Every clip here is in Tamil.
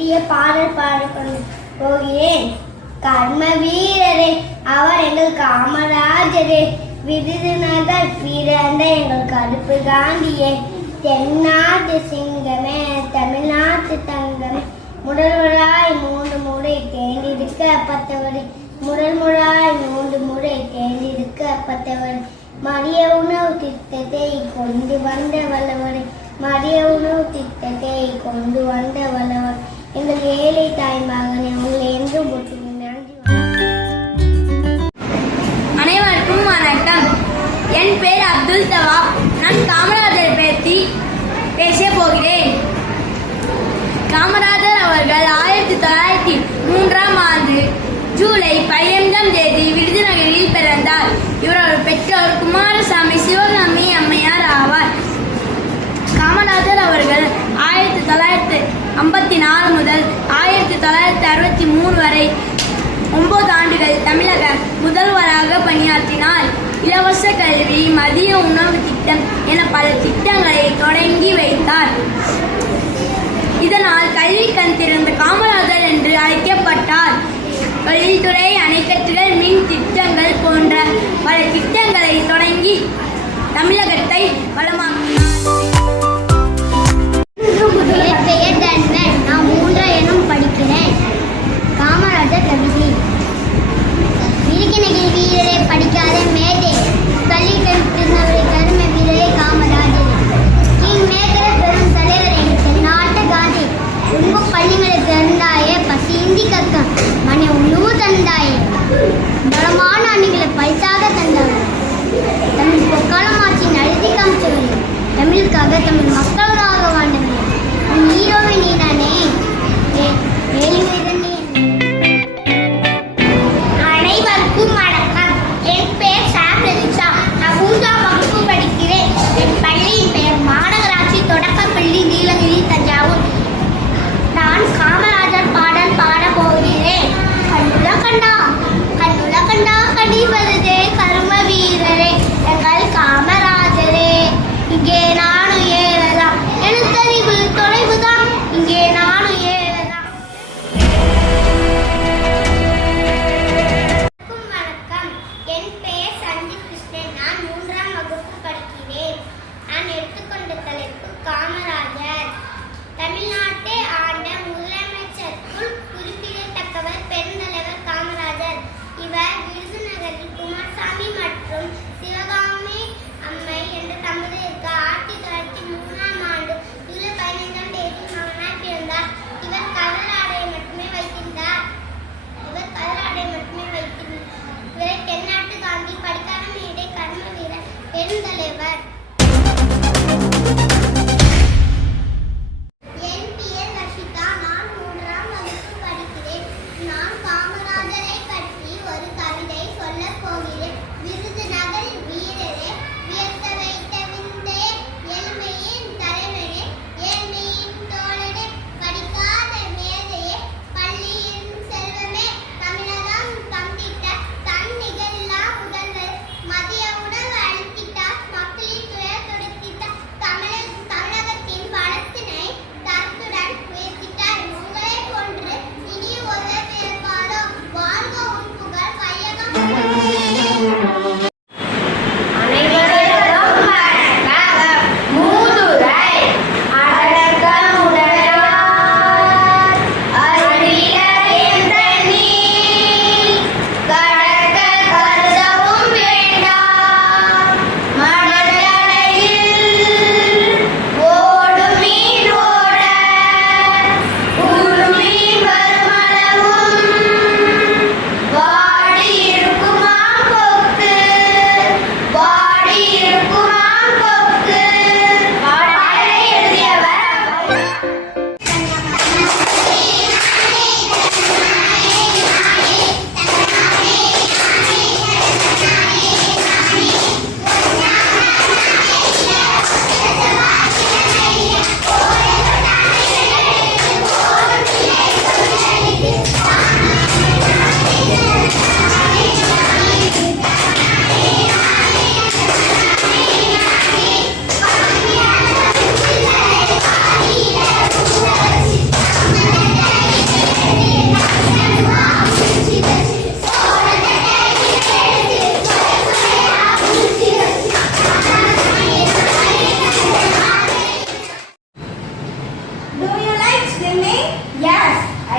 இனிய பாடல் பாடிக்கொண்டு போகிறேன். கர்ம வீரரே அவர் எங்கள் காமராஜரே. விருதுநகர் பிறந்த எங்கள் கருப்பு காந்தியே. தென்னாட்டு சிங்கமே தமிழ்நாட்டு தங்கமே. முதல்வராய் மூன்று முறை தேர்ந்தெடுக்க பத்தவரை முதல் மூன்று முறை தேர்ந்தெடுக்க பத்தவரை மதிய உணவு திட்டத்தை கொண்டு வந்த வல்லவரை. மதிய உணவு திட்டத்தை கொண்டு வந்த வல்லவர். ஏழை தாய் மகனே உங்களை என்றும் போற்றுகிறேன். அனைவருக்கும் வணக்கம். என் பேர் அப்துல் தவா. நான் காமராஜர் பற்றி பேச போகிறேன். காமராஜர் அவர்கள் ஆயிரத்தி தொள்ளாயிரத்தி மூன்றாம் ஆண்டு ஜூலை பதினைந்தாம் தேதி விருதுநகரில் பிறந்தார். இவரது பெற்றோர் குமாரசாமி சிவகாமி அம்மையார் ஆவார். காமராஜர் அவர்கள் இலவச கல்வி மதிய உணவு திட்டம் என பல திட்டங்களை தொடங்கி வைத்தார். இதனால் கல்வி கண் திறந்த காமராஜர் என்று அழைக்கப்பட்டார். தொழில்துறை அணைக்கட்டுகள் மின் திட்டங்கள் போன்ற பல திட்டங்களை தொடங்கி தமிழகத்தை வளமாக்கினார். Cho. the liver.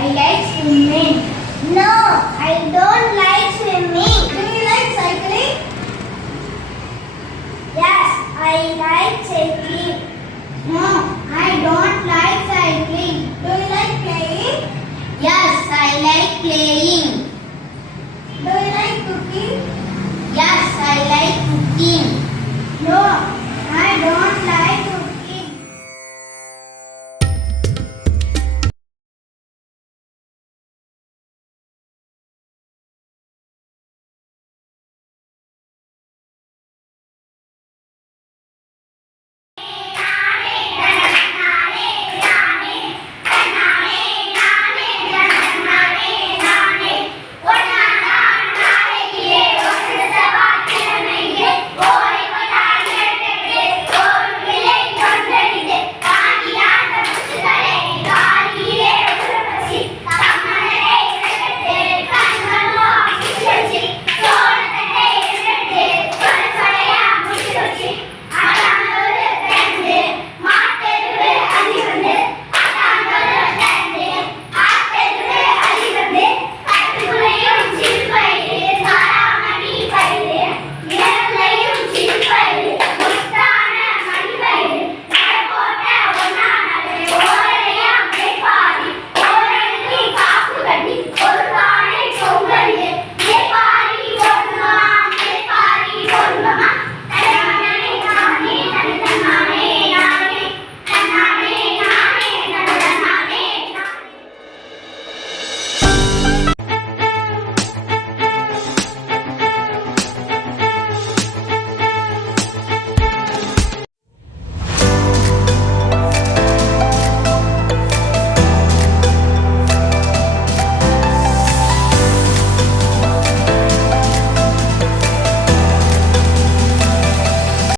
I like swimming. No, I don't like swimming. Do you like cycling? Yes, I like cycling. No, I don't like cycling. Do you like playing? Yes, I like playing.